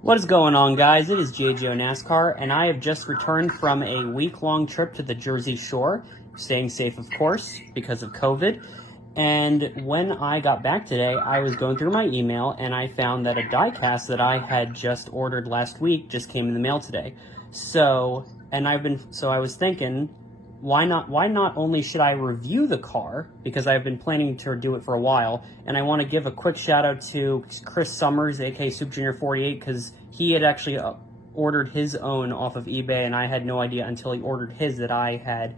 What is going on, guys? It is jgonascar, and I have just returned from a week-long trip to the Jersey Shore, staying safe, of course, because of COVID. And when I got back today, I was going through my email, and I found that a diecast that I had just ordered last week just came in the mail today. So I was thinking, why not only should I review the car, because I've been planning to do it for a while, and I want to give a quick shout out to Chris Summers, aka Super Junior 48, because he had actually ordered his own off of eBay, and I had no idea until he ordered his that I had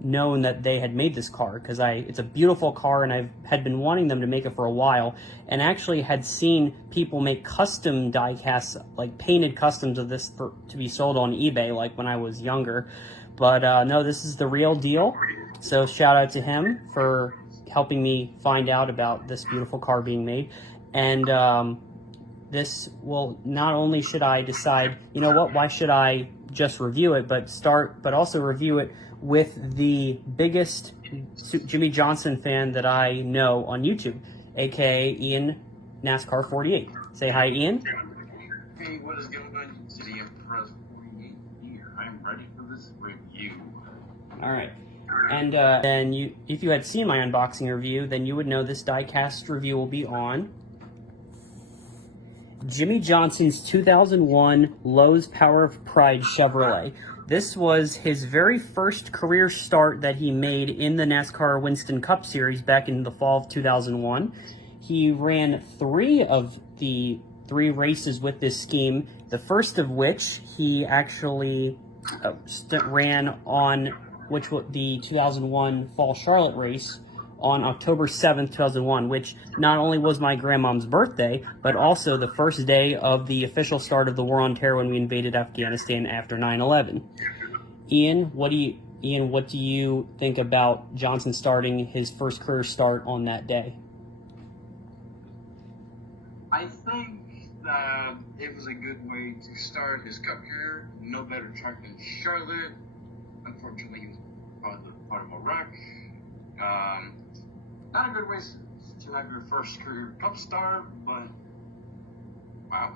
known that they had made this car, because it's a beautiful car, and I had been wanting them to make it for a while, and actually had seen people make custom die-casts, like painted customs of this to be sold on eBay, like when I was younger. But no, this is the real deal. So shout out to him for helping me find out about this beautiful car being made. And this will, not only should I decide, you know what, why should I just review it, but also review it with the biggest Jimmie Johnson fan that I know on YouTube, aka Ian NASCAR48. Say hi, Ian. Hey, what is going on? It's ft.IanPerez48 here. I'm ready for this review. All right. And then if you had seen my unboxing review, then you would know this diecast review will be on Jimmie Johnson's 2001 Lowe's Power of Pride Chevrolet. This was his very first career start that he made in the NASCAR Winston Cup Series back in the fall of 2001. He ran three of the three races with this scheme, the first of which he actually ran on, which was the 2001 Fall Charlotte race on October 7th, 2001, which not only was my grandmom's birthday, but also the first day of the official start of the War on Terror when we invaded Afghanistan after 9/11. Ian, what do you think about Johnson starting his first career start on that day? I think that it was a good way to start his cup career. No better track than Charlotte. Unfortunately, he was part of a wreck. Not a good way to have your first career cup start, but wow.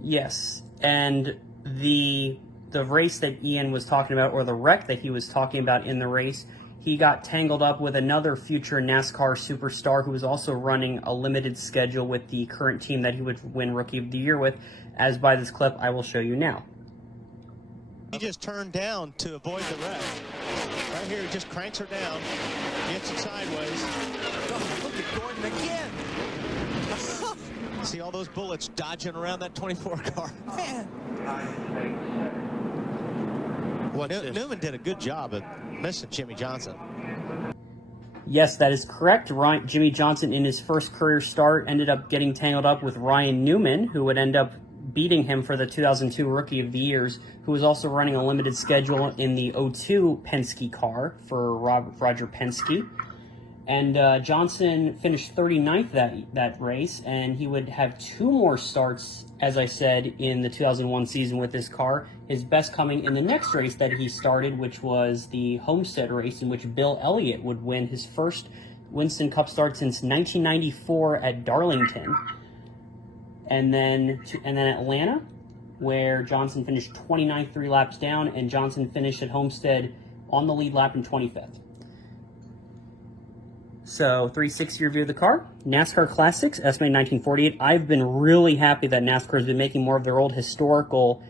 Yes, and the race that Ian was talking about, or the wreck that he was talking about in the race, he got tangled up with another future NASCAR superstar who was also running a limited schedule with the current team that he would win Rookie of the Year with, as by this clip I will show you now. He just turned down to avoid the wreck. Right here, he just cranks her down, gets it sideways. Oh, look at Gordon again. See all those bullets dodging around that 24 car. Man. Newman did a good job at missing Jimmie Johnson. Yes, that is correct. Jimmie Johnson, in his first career start, ended up getting tangled up with Ryan Newman, who would end up beating him for the 2002 Rookie of the Years, who was also running a limited schedule in the 02 Penske car for Roger Penske. And Johnson finished 39th that race, and he would have two more starts, as I said, in the 2001 season with this car. His best coming in the next race that he started, which was the Homestead race, in which Bill Elliott would win his first Winston Cup start since 1994 at Darlington. And then Atlanta, where Johnson finished 29th, 3 laps down, and Johnson finished at Homestead on the lead lap in 25th. So, 360 review of the car. NASCAR Classics, estimated 1948. I've been really happy that NASCAR has been making more of their old historical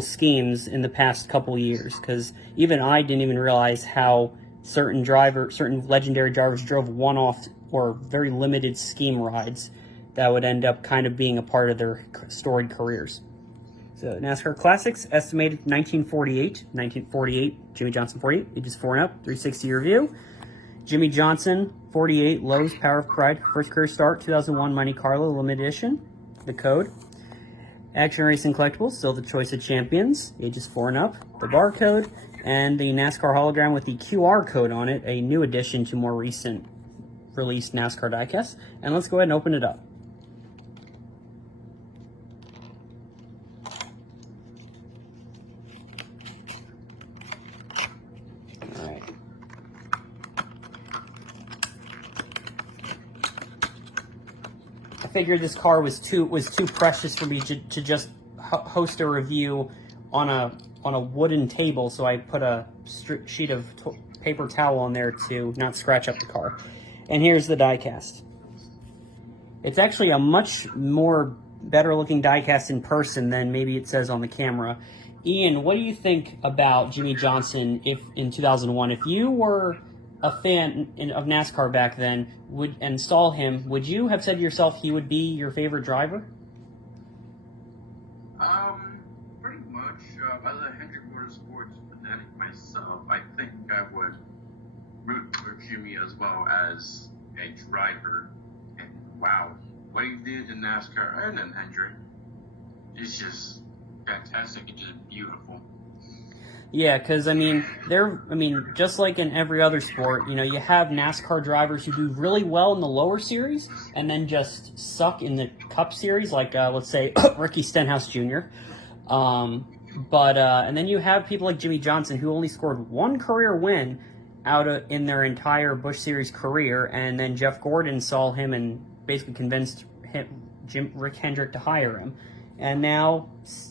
schemes in the past couple years, because even I didn't even realize how certain legendary drivers drove one-off or very limited scheme rides that would end up kind of being a part of their storied careers. So NASCAR Classics, estimated 1948. 1948, Jimmie Johnson 48, ages 4 and up, 360 review. Jimmie Johnson 48, Lowe's Power of Pride, first career start, 2001 Monte Carlo limited edition. The code. Action Racing Collectibles, still the choice of champions, ages 4 and up. The barcode, and the NASCAR hologram with the QR code on it, a new addition to more recent released NASCAR diecasts. And let's go ahead and open it up. figured this car was too precious for me to just host a review on a wooden table, so I put a sheet of paper towel on there to not scratch up the car. And here's the diecast. It's actually a much more better looking diecast in person than maybe it says on the camera. Ian, what do you think about Jimmie Johnson if in 2001? If you were a fan of NASCAR back then and saw him, would you have said to yourself he would be your favorite driver? Pretty much. As a Hendrick Motorsports fanatic myself, I think I would root for Jimmie as well as a driver. And wow, what he did in NASCAR and in Hendrick is just fantastic and just beautiful. Yeah, because just like in every other sport, you have NASCAR drivers who do really well in the lower series and then just suck in the Cup Series, like let's say Ricky Stenhouse Jr. And then you have people like Jimmie Johnson who only scored one career win in their entire Busch Series career, and then Jeff Gordon saw him and basically convinced Rick Hendrick to hire him. And now,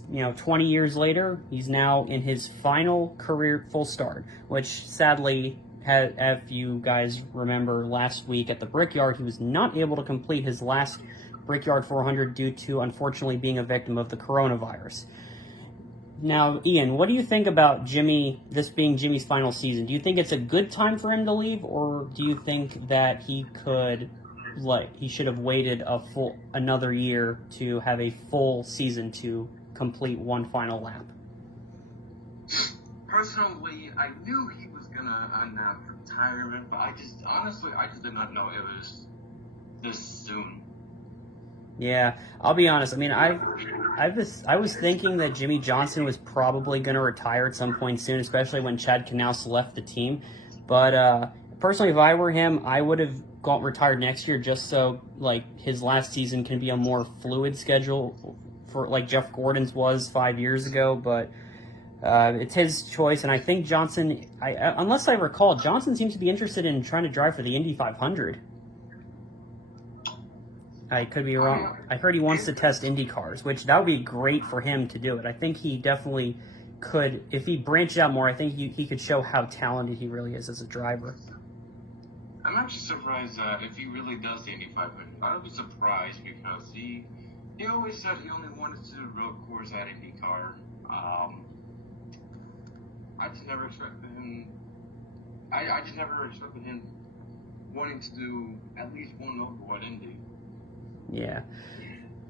20 years later, he's now in his final career full start, which sadly, if you guys remember last week at the Brickyard, he was not able to complete his last Brickyard 400 due to, unfortunately, being a victim of the coronavirus. Now, Ian, what do you think about this being Jimmie's final season? Do you think it's a good time for him to leave, or do you think that he should have waited another year to have a full season to complete one final lap? Personally, I knew he was gonna announce retirement, but I just did not know it was this soon. Yeah, I'll be honest. I was thinking that Jimmie Johnson was probably going to retire at some point soon, especially when Chad Knaus left the team. But personally, if I were him, I would have retired next year just so his last season can be a more fluid schedule for like Jeff Gordon's was 5 years ago. But it's his choice, and I think Johnson, unless I recall, Johnson seems to be interested in trying to drive for the Indy 500. I could be wrong. I heard he wants to test Indy cars, which that would be great for him to do it. I think he definitely could, if he branched out more, I think he could show how talented he really is as a driver. I'm actually surprised if he really does the Indy 500. I would be surprised because he always said he only wanted to do road course at IndyCar. I just never expected him. I just never expected him wanting to do at least one over at Indy. Yeah.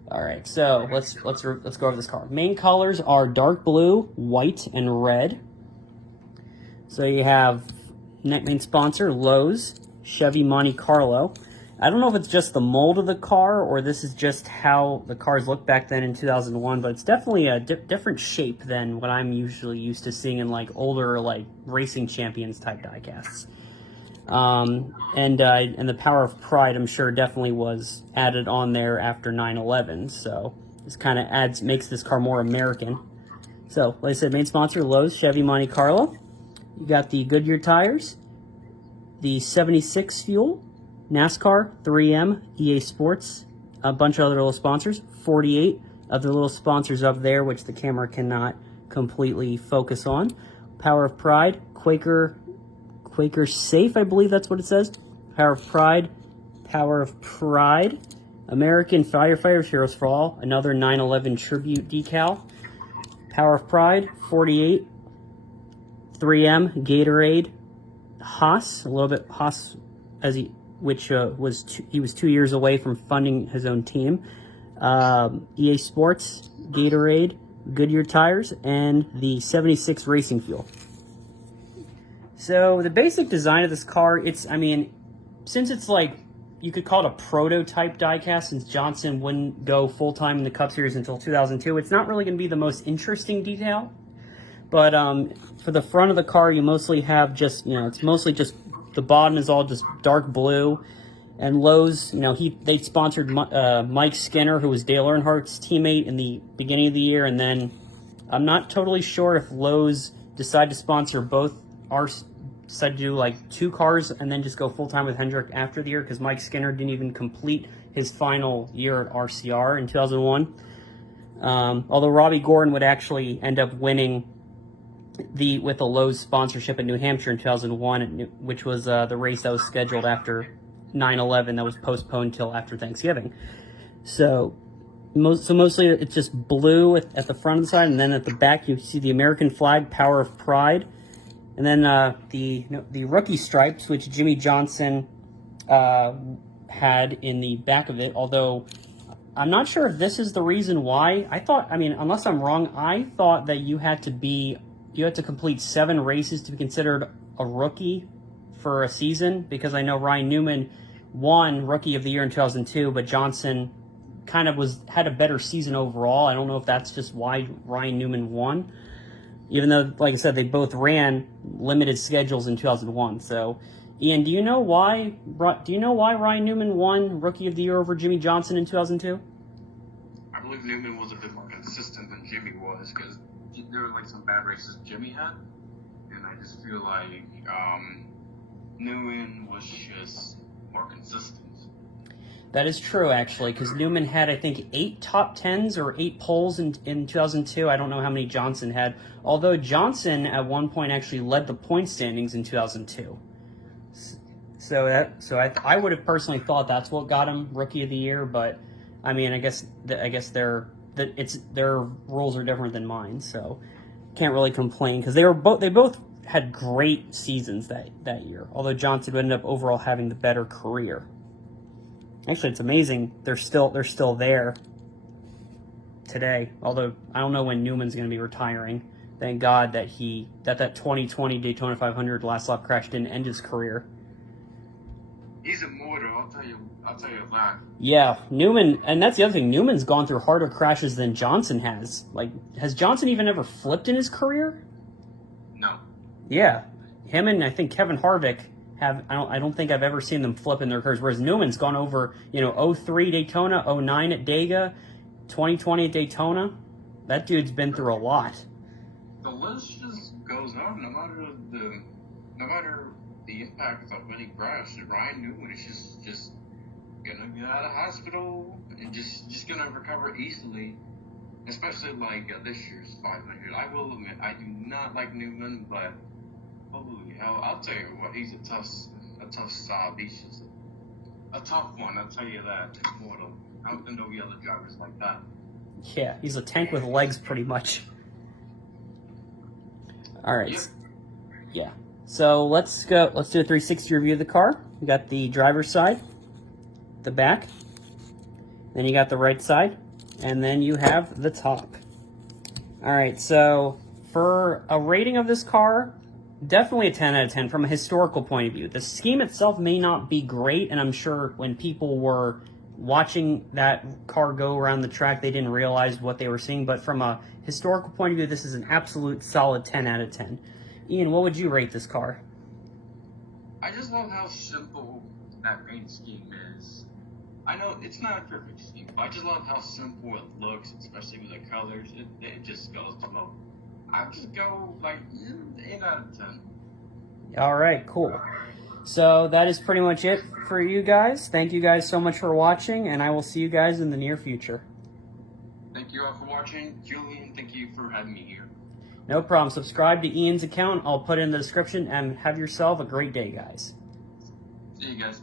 All right. So let's go over this car. Main colors are dark blue, white, and red. So you have main sponsor Lowe's, Chevy Monte Carlo. I don't know if it's just the mold of the car or this is just how the cars looked back then in 2001, but it's definitely a different shape than what I'm usually used to seeing in older racing champions type diecasts. And the Power of Pride, I'm sure, definitely was added on there after 9/11. So this kind of makes this car more American. So, like I said, main sponsor Lowe's, Chevy Monte Carlo. You got the Goodyear tires, the 76 fuel, NASCAR, 3M, EA Sports, a bunch of other little sponsors, 48 other little sponsors up there, which the camera cannot completely focus on. Power of Pride, Quaker Safe, I believe that's what it says. Power of Pride, American Firefighters Heroes for All, another 9/11 tribute decal. Power of Pride, 48, 3M, Gatorade, Haas, a little bit Haas, he was 2 years away from funding his own team. EA Sports, Gatorade, Goodyear tires, and the 76 racing fuel. So the basic design of this car, since it's you could call it a prototype diecast, since Johnson wouldn't go full-time in the Cup Series until 2002, it's not really going to be the most interesting detail. But for the front of the car, you mostly have it's mostly just, the bottom is all just dark blue. And Lowe's, they sponsored Mike Skinner, who was Dale Earnhardt's teammate in the beginning of the year. And then I'm not totally sure if Lowe's decided to sponsor both decided to do 2 cars and then just go full-time with Hendrick after the year, because Mike Skinner didn't even complete his final year at RCR in 2001. Although Robbie Gordon would actually end up winning with the Lowe's sponsorship in New Hampshire in 2001, which was the race that was scheduled after 9/11 that was postponed till after Thanksgiving. So mostly it's just blue at the front of the side, and then at the back you see the American flag, Power of Pride, and then the rookie stripes, which Jimmie Johnson had in the back of it. Although I'm not sure if this is the reason why. Unless I'm wrong, I thought that you had to complete 7 races to be considered a rookie for a season, because I know Ryan Newman won Rookie of the Year in 2002, but Johnson kind of had a better season overall. I don't know if that's just why Ryan Newman won, even though, like I said, they both ran limited schedules in 2001. So, Ian, do you know why Ryan Newman won Rookie of the Year over Jimmie Johnson in 2002? I believe Newman was a bit more consistent than Jimmie was, because there were like some bad races Jimmie had, and I just feel like Newman was just more consistent. That is true, actually, because Newman had, I think, 8 top 10s or 8 poles in 2002. I don't know how many Johnson had, although Johnson at one point actually led the point standings in 2002. So I would have personally thought that's what got him Rookie of the Year, but I mean, I guess their rules are different than mine, so can't really complain, because they both had great seasons that year. Although Johnson would end up overall having the better career. Actually, it's amazing they're still there today. Although I don't know when Newman's going to be retiring. Thank God that that 2020 Daytona 500 last lap crash didn't end his career. He's immortal, I'll tell you that. Yeah, Newman, and that's the other thing. Newman's gone through harder crashes than Johnson has. Like, has Johnson even ever flipped in his career? No. Yeah, him and I think Kevin Harvick have. I don't think I've ever seen them flip in their careers. Whereas Newman's gone over, 03 Daytona, 09 at Dega, 2020 at Daytona. That dude's been through a lot. The list just goes on, no matter the impact of any crash. Ryan Newman is just gonna get out of the hospital and just gonna recover easily, especially like this year's 500. I will admit, I do not like Newman, but holy hell, I'll tell you what, he's a tough sob. He's just a tough one, I'll tell you that. Immortal. I don't know the other drivers like that. Yeah, he's a tank with legs, pretty much. All right. Yep. Yeah. So let's do a 360 review of the car. You got the driver's side, the back, then you got the right side, and then you have the top. All right, so for a rating of this car, definitely a 10 out of 10 from a historical point of view. The scheme itself may not be great, and I'm sure when people were watching that car go around the track, they didn't realize what they were seeing, but from a historical point of view, this is an absolute solid 10 out of 10. Ian, what would you rate this car? I just love how simple that paint scheme is. I know it's not a perfect scheme, but I just love how simple it looks, especially with the colors. It just goes to low. I'll just go like 8 out of 10. All right, cool. So that is pretty much it for you guys. Thank you guys so much for watching, and I will see you guys in the near future. Thank you all for watching. Julian, thank you for having me here. No problem. Subscribe to Ian's account. I'll put it in the description, and have yourself a great day, guys. See you guys.